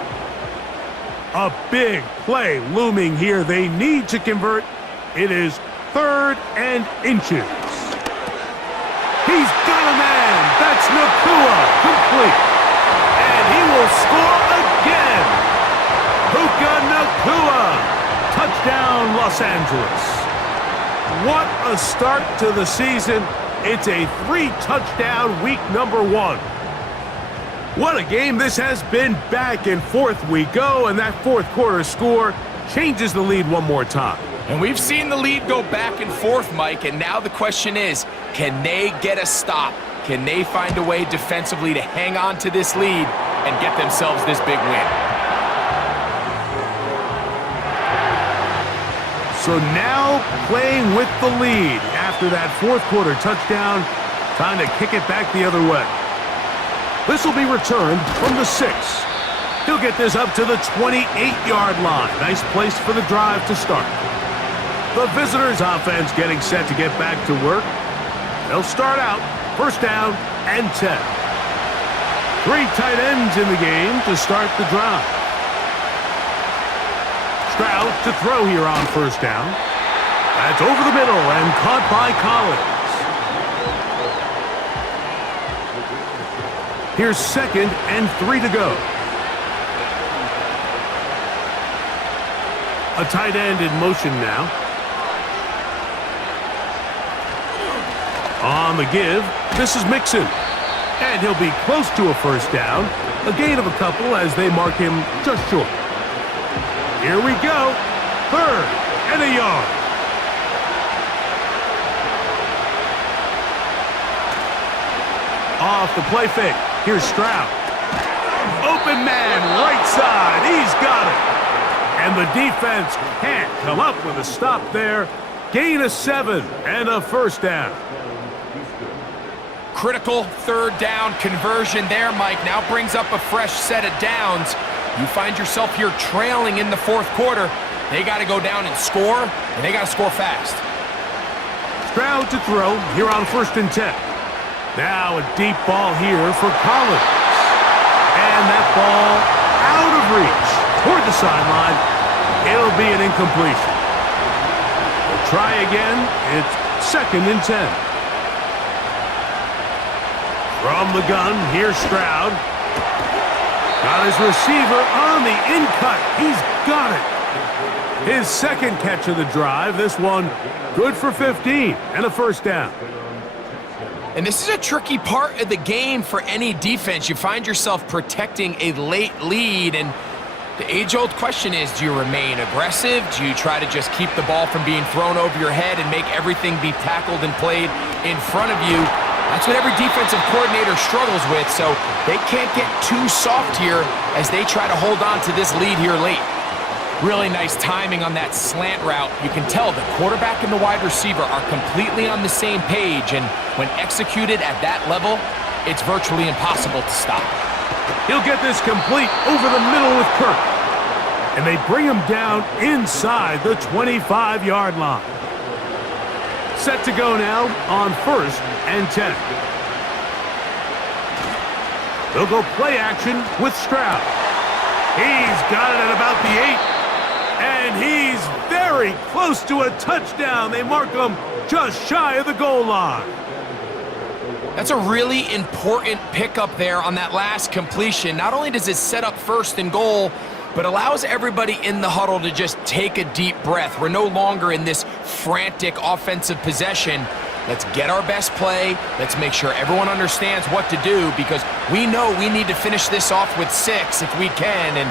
A big play looming here. They need to convert. It is 3rd and inches. He's got a man. That's Nakua, complete. And he will score again. Puka Nakua. Touchdown, Los Angeles. What a start to the season. It's a 3-touchdown week number 1. What a game this has been. Back and forth we go, and that 4th quarter score changes the lead one more time. And we've seen the lead go back and forth, Mike, and now the question is, can they get a stop? Can they find a way defensively to hang on to this lead and get themselves this big win? So now playing with the lead after that 4th quarter touchdown, time to kick it back the other way. This will be returned from the 6. He'll get this up to the 28-yard line. Nice place for the drive to start. The visitors' offense getting set to get back to work. They'll start out 1st down and 10. 3 tight ends in the game to start the drive. Stroud to throw here on 1st down. That's over the middle and caught by Collins. Here's 2nd and 3 to go. A tight end in motion now. On the give, this is Mixon. And he'll be close to a first down. A gain of a couple as they mark him just short. Here we go. 3rd and a yard. Off the play fake. Here's Stroud. Open man, right side. He's got it. And the defense can't come up with a stop there. Gain of 7 and a first down. Critical 3rd down conversion there, Mike. Now brings up a fresh set of downs. You find yourself here trailing in the 4th quarter. They got to go down and score, and they got to score fast. Stroud to throw here on 1st and 10. Now a deep ball here for Collins. And that ball out of reach toward the sideline. It'll be an incompletion. We'll try again. It's 2nd and 10. From the gun, here's Stroud. Got his receiver on the in-cut. He's got it. His 2nd catch of the drive. This one good for 15 and a first down. And this is a tricky part of the game for any defense. You find yourself protecting a late lead, and the age-old question is, do you remain aggressive? Do you try to just keep the ball from being thrown over your head and make everything be tackled and played in front of you? That's what every defensive coordinator struggles with, so they can't get too soft here as they try to hold on to this lead here late. Really nice timing on that slant route. You can tell the quarterback and the wide receiver are completely on the same page, and when executed at that level, it's virtually impossible to stop. He'll get this complete over the middle with Kirk. And they bring him down inside the 25-yard line. Set to go now on 1st and 10. They'll go play action with Stroud. He's got it at about the 8. And he's very close to a touchdown. They mark him just shy of the goal line. That's a really important pickup there on that last completion. Not only does it set up 1st and goal, but allows everybody in the huddle to just take a deep breath. We're no longer in this frantic offensive possession. Let's get our best play. Let's make sure everyone understands what to do, because we know we need to finish this off with 6 if we can. And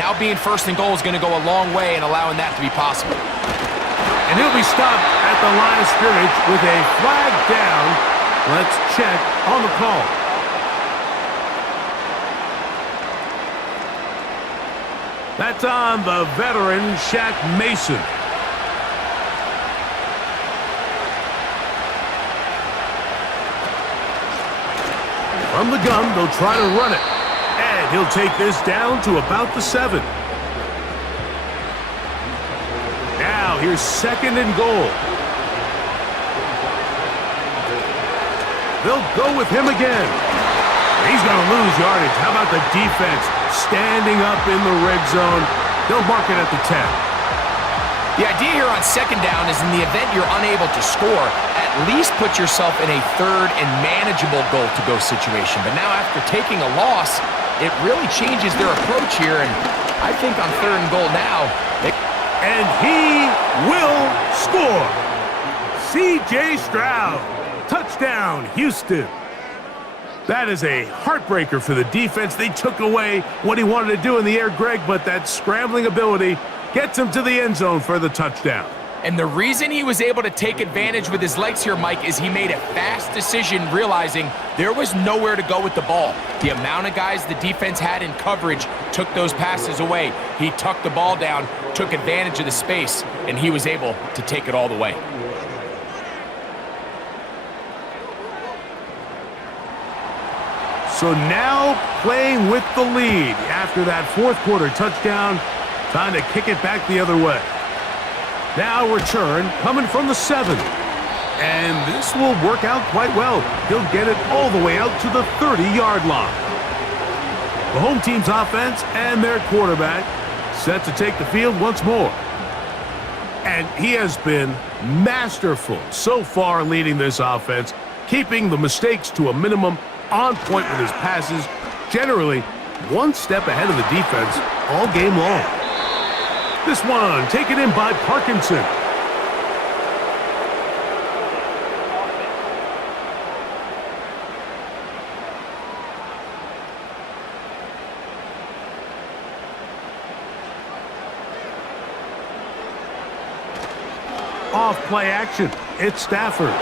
now being 1st and goal is going to go a long way in allowing that to be possible. And he'll be stopped at the line of scrimmage with a flag down. Let's check on the call. That's on the veteran, Shaq Mason. From the gun, they'll try to run it. And he'll take this down to about the 7. Now, here's 2nd and goal. They'll go with him again. He's going to lose yardage. How about the defense standing up in the red zone? They'll mark it at the 10. The idea here on 2nd down is in the event you're unable to score, at least put yourself in a 3rd and manageable goal-to-go situation. But now after taking a loss, it really changes their approach here. And I think on 3rd and goal now, and he will score. C.J. Stroud. Touchdown, Houston. That is a heartbreaker for the defense. They took away what he wanted to do in the air, Greg, but that scrambling ability gets him to the end zone for the touchdown. And the reason he was able to take advantage with his legs here, Mike, is he made a fast decision realizing there was nowhere to go with the ball. The amount of guys the defense had in coverage took those passes away. He tucked the ball down, took advantage of the space, and he was able to take it all the way. So now playing with the lead after that 4th quarter touchdown, time to kick it back the other way. Now return coming from the 7. And this will work out quite well. He'll get it all the way out to the 30-yard line. The home team's offense and their quarterback set to take the field once more. And he has been masterful so far leading this offense, keeping the mistakes to a minimum, on point with his passes, generally one step ahead of the defense all game long. This one taken in by Parkinson. Off play action. It's Stafford.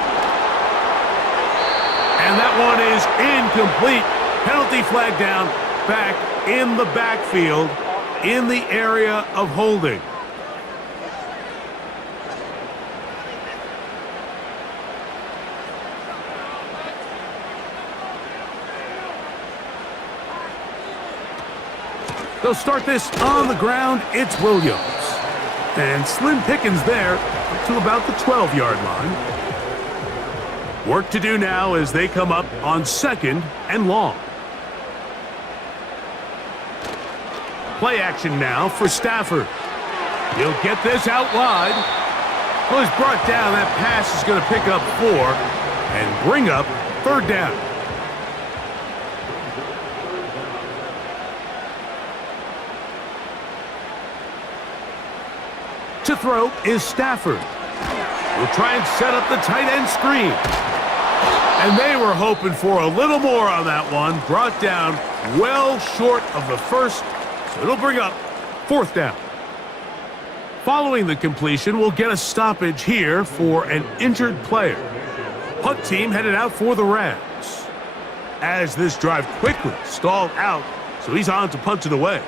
And that one is incomplete. Penalty flag down, back in the backfield, in the area of holding. They'll start this on the ground. It's Williams. And slim pickings there to about the 12-yard line. Work to do now as they come up on 2nd and long. Play action now for Stafford. He'll get this out wide. Well, he's brought down. That pass is going to pick up 4 and bring up 3rd down. To throw is Stafford. Will try and set up the tight end screen. And they were hoping for a little more on that one. Brought down well short of the first, so it'll bring up 4th down. Following the completion, we'll get a stoppage here for an injured player. Punt team headed out for the Rams. As this drive quickly stalled out, so he's on to punt it away.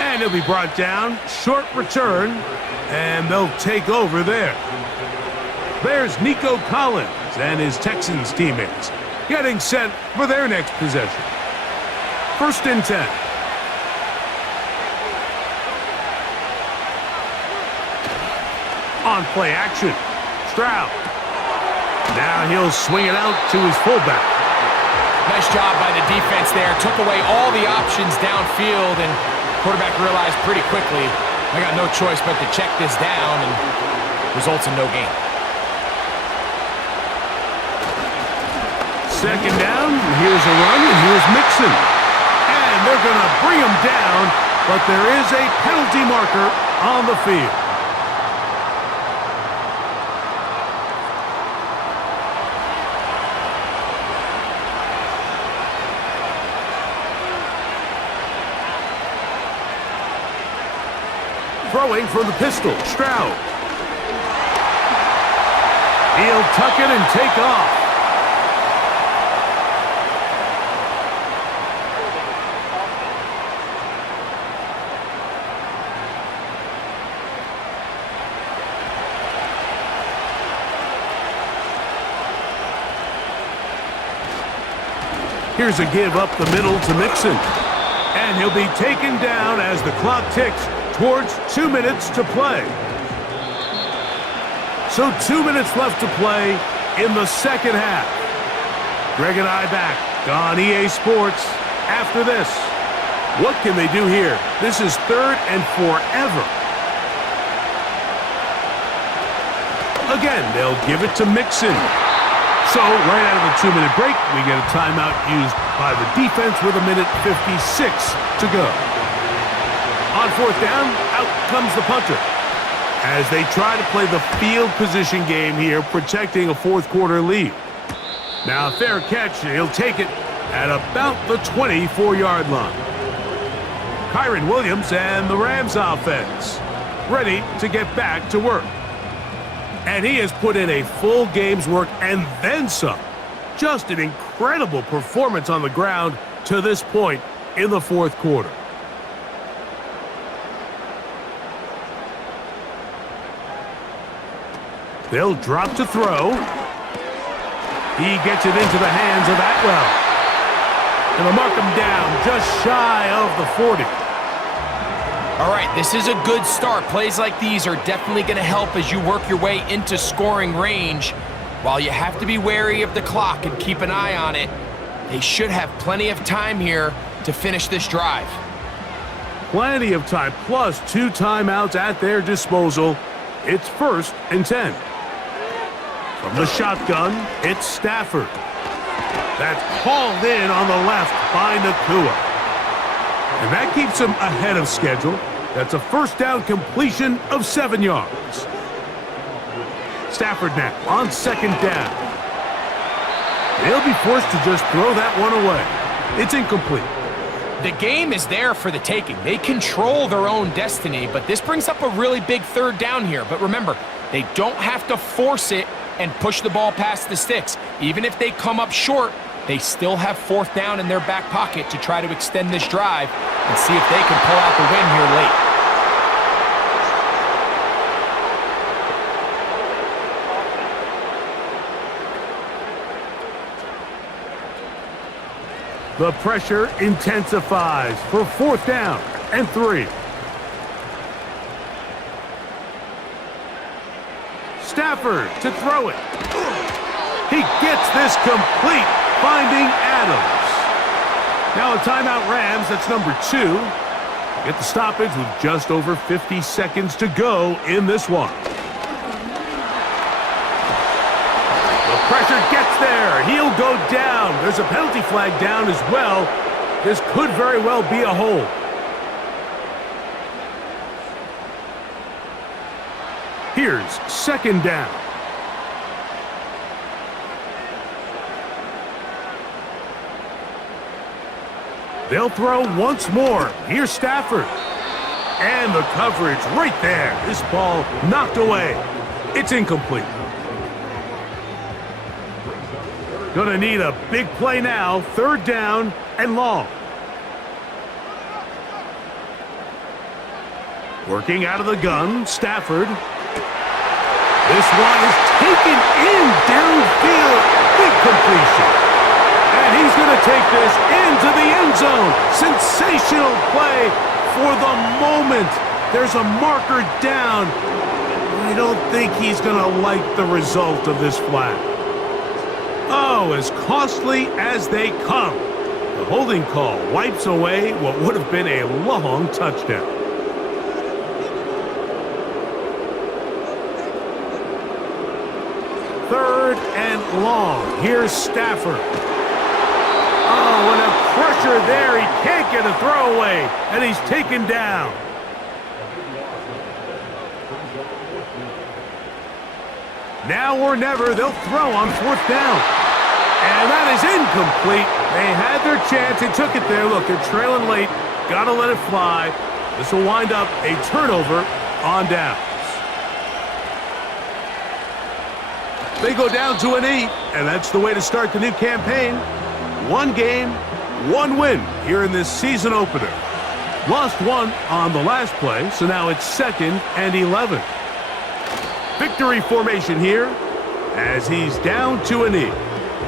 And he'll be brought down, short return, and they'll take over there. There's Nico Collins and his Texans teammates getting set for their next possession. 1st and 10. On play action, Stroud. Now he'll swing it out to his fullback. Nice job by the defense there. Took away all the options downfield, and quarterback realized pretty quickly, I got no choice but to check this down, and results in no gain. 2nd down, here's a run, and here's Mixon. And they're going to bring him down, but there is a penalty marker on the field. Throwing from the pistol, Stroud. He'll tuck it and take off. Here's a give up the middle to Mixon. And he'll be taken down as the clock ticks towards 2 minutes to play. So 2 minutes left to play in the 2nd half. Greg and I back on EA Sports after this. What can they do here? This is 3rd and forever. Again, they'll give it to Mixon. So right out of the 2-minute break, we get a timeout used by the defense with 1:56 to go. On 4th down, out comes the punter. As they try to play the field position game here, protecting a 4th quarter lead. Now a fair catch, he'll take it at about the 24-yard line. Kyren Williams and the Rams offense ready to get back to work. And he has put in a full game's work and then some. Just an incredible performance on the ground to this point in the 4th quarter. They'll drop to throw. He gets it into the hands of Atwell. And they'll mark him down just shy of the 40. All right, this is a good start. Plays like these are definitely going to help as you work your way into scoring range. While you have to be wary of the clock and keep an eye on it, they should have plenty of time here to finish this drive. plenty of time, plus 2 timeouts at their disposal. It's 1st and 10. From the shotgun, it's Stafford. That's hauled in on the left by Nakua. And that keeps him ahead of schedule. That's a first down completion of 7 yards. Stafford now on 2nd down. They'll be forced to just throw that one away. It's incomplete. The game is there for the taking. They control their own destiny, but this brings up a really big 3rd down here. But remember, they don't have to force it and push the ball past the sticks. Even if they come up short, they still have 4th down in their back pocket to try to extend this drive and see if they can pull out the win here late. The pressure intensifies for 4th down and 3. Stafford to throw it. He gets this complete, finding Adams. Now a timeout Rams, that's number 2. Get the stoppage with just over 50 seconds to go in this one. Pressure gets there. He'll go down. There's a penalty flag down as well. This could very well be a hold. Here's 2nd down. They'll throw once more. Here's Stafford. And the coverage right there. This ball knocked away. It's incomplete. Gonna need a big play now. 3rd down and long. Working out of the gun, Stafford. This one is taken in downfield. Big completion. And he's gonna take this into the end zone. Sensational play for the moment. There's a marker down. I don't think he's gonna like the result of this flag. Oh, as costly as they come. The holding call wipes away what would have been a long touchdown. 3rd and long. Here's Stafford. Oh, and a pressure there. He can't get a throwaway, and he's taken down. Now or never, they'll throw on 4th down. And that is incomplete. They had their chance. They took it there. Look, they're trailing late. Got to let it fly. This will wind up a turnover on downs. They go down to an 8, and that's the way to start the new campaign. 1 game, 1 win here in this season opener. Lost 1 on the last play, so now it's 2nd and 11. Victory formation here as he's down to a knee.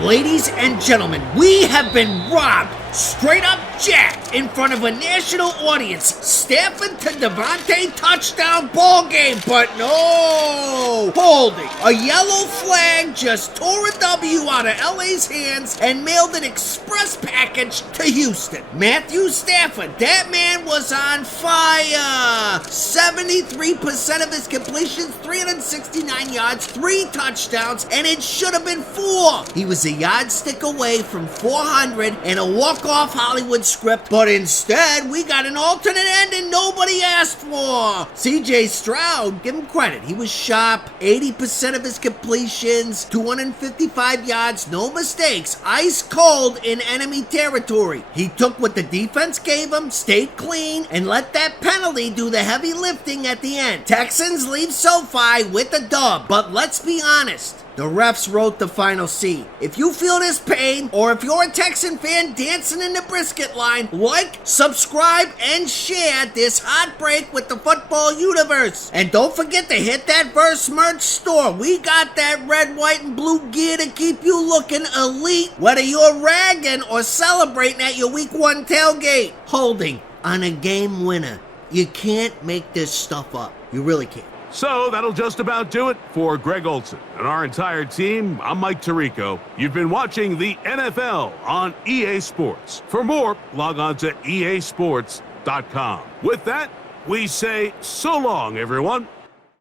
Ladies and gentlemen, we have been robbed, straight up jacked, in front of a national audience. Stafford to Devontae touchdown ball game, but no! Holding. A yellow flag just tore a W out of LA's hands and mailed an express package to Houston. Matthew Stafford, that man was on fire! 73% of his completions, 369 yards, 3 touchdowns, and it should have been 4. He was a yardstick away from 400 and a walk-off Hollywood script, but instead, we got an alternate ending nobody asked for. CJ Stroud, give him credit. He was sharp, 80% of his completions, 255 yards, no mistakes, ice cold in enemy territory. He took what the defense gave him, stayed clean, and let that penalty do the heavy lifting at the end. Texans leave SoFi with a dub, but let's be honest. The refs wrote the final C. If you feel this pain, or if you're a Texan fan dancing in the brisket line, like, subscribe, and share this heartbreak with the football universe. And don't forget to hit that Verse merch store. We got that red, white, and blue gear to keep you looking elite, whether you're ragging or celebrating at your Week 1 tailgate. Holding on a game winner. You can't make this stuff up. You really can't. So that'll just about do it for Greg Olson and our entire team. I'm Mike Tirico. You've been watching the NFL on EA Sports. For more, log on to easports.com. KICKOFF.com. With that, we say so long, everyone.